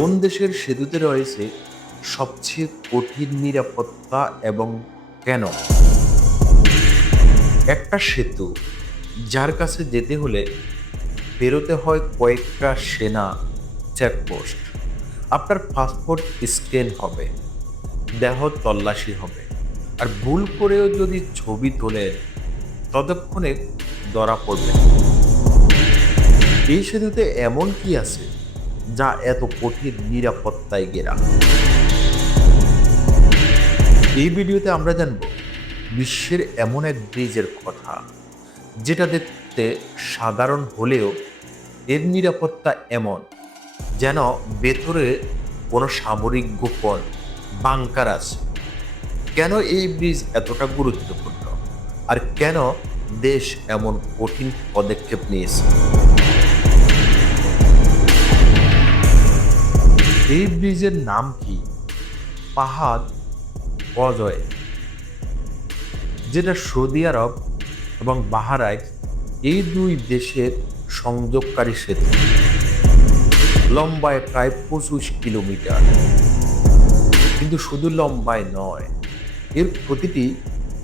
কোন দেশের সেতুতে রয়েছে সবচেয়ে কঠিন নিরাপত্তা এবং কেন? একটা সেতু, যার কাছে যেতে হলে বেরোতে হয় কয়েকটা সেনা চেকপোস্ট। আপনার পাসপোর্ট স্ক্যান হবে, দেহ তল্লাশি হবে। আর ভুল করেও যদি ছবি তোলেন, ততক্ষণে ধরা পড়বে। এই সেতুতে এমন কি আছে যা এত কঠিন নিরাপত্তায় ঘেরা এই ভিডিওতে আমরা জানব বিশ্বের এমন এক ব্রিজের কথা, যেটা দেখতে সাধারণ হলেও এর নিরাপত্তা এমন যেন ভেতরে কোনো সামরিক গোপন বাংকার আছে। কেন এই ব্রিজ এতটা গুরুত্বপূর্ণ? আর কেন দেশ এমন কঠিন পদক্ষেপ নিয়েছে? এই ব্রিজের নাম কি? পাহাদ অজয় যেটা সৌদি আরব এবং বাহারাই এই দুই দেশের সংযোগকারী সেতু। লম্বায় প্রায় পঁচিশ কিলোমিটার। কিন্তু শুধু লম্বায় নয়, এর প্রতিটি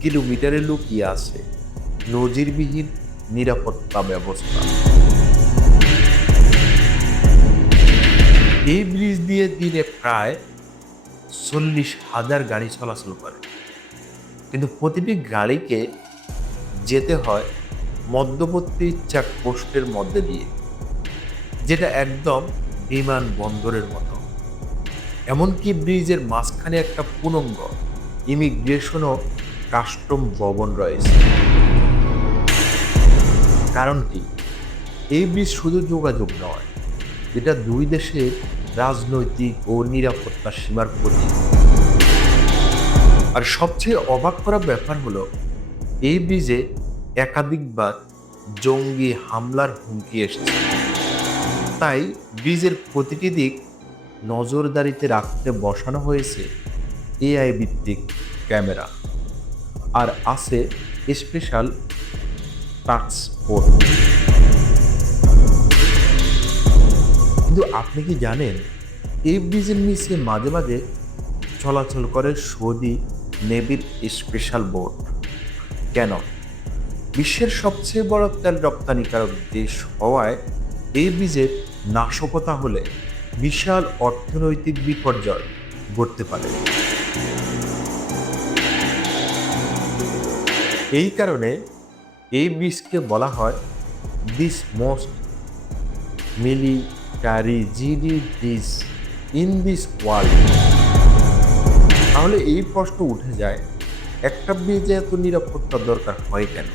কিলোমিটারে লুকিয়ে আছে নজিরবিহীন নিরাপত্তা ব্যবস্থা। এই ব্রিজ দিয়ে দিনে প্রায় চল্লিশ হাজার গাড়ি চলাচল করে। কিন্তু প্রতিটি গাড়িকে যেতে হয় মধ্যবর্তী চেকপোস্টের মধ্যে দিয়ে, যেটা একদম বিমান বন্দরের মতো। এমনকি ব্রিজের মাঝখানে একটা পুনঙ্গ ইমিগ্রেশন ও কাস্টম ভবন রয়েছে। কারণ কি? এই ব্রিজ শুধু যোগাযোগ নয় এটা দুই দেশের রাজনৈতিক ও নিরাপত্তা সীমার প্রতীক আর সবচেয়ে অবাক করা ব্যাপার হলো, এই ব্রিজে একাধিকবার জঙ্গি হামলার হুমকি এসেছে। তাই ব্রিজের প্রতিটি দিক নজরদারিতে রাখতে বসানো হয়েছে এআই ভিত্তিক ক্যামেরা। আর আছে স্পেশাল ট্রান্সপোর্ট কিন্তু আপনি কি জানেন, এই ব্রিজের নিচে মাঝে মাঝে চলাচল করে সৌদি নেভির স্পেশাল বোট? কেন? বিশ্বের সবচেয়ে বড় তেল রপ্তানিকারক দেশ হওয়ায় এই ব্রিজের নাশকতা হলে বিশাল অর্থনৈতিক বিপর্যয় ঘটতে পারে। এই কারণে এই ব্রিজকে বলা হয় this most militarized bridge in this world তাহলে এই প্রশ্ন উঠে যায়, একটা ব্রিজে এত নিরাপত্তা দরকার হয় কেন?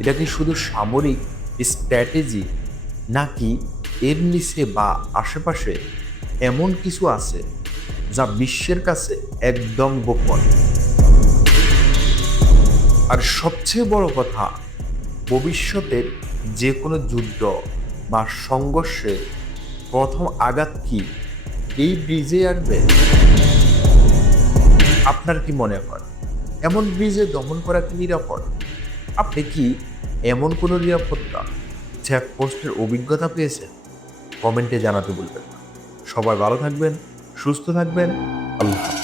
এটা কি শুধু সামরিক স্ট্র্যাটেজি, নাকি এর নিচে বা আশেপাশে এমন কিছু আছে যা বিশ্বের কাছে একদম গোপন? আর সবচেয়ে বড় কথা, ভবিষ্যতের যে কোনো যুদ্ধ বা সংঘর্ষে প্রথম আঘাত কি? এই ব্রিজে আসবে আপনার কি মনে হয়? এমন ব্রিজে দমন করা কি নিরাপদ? আপনি কি এমন কোনো নিরাপত্তা চেকপোস্টের অভিজ্ঞতা পেয়েছেন? কমেন্টে জানাতে বলবেন সবাই ভালো থাকবেন, সুস্থ থাকবেন। আল্লাহ।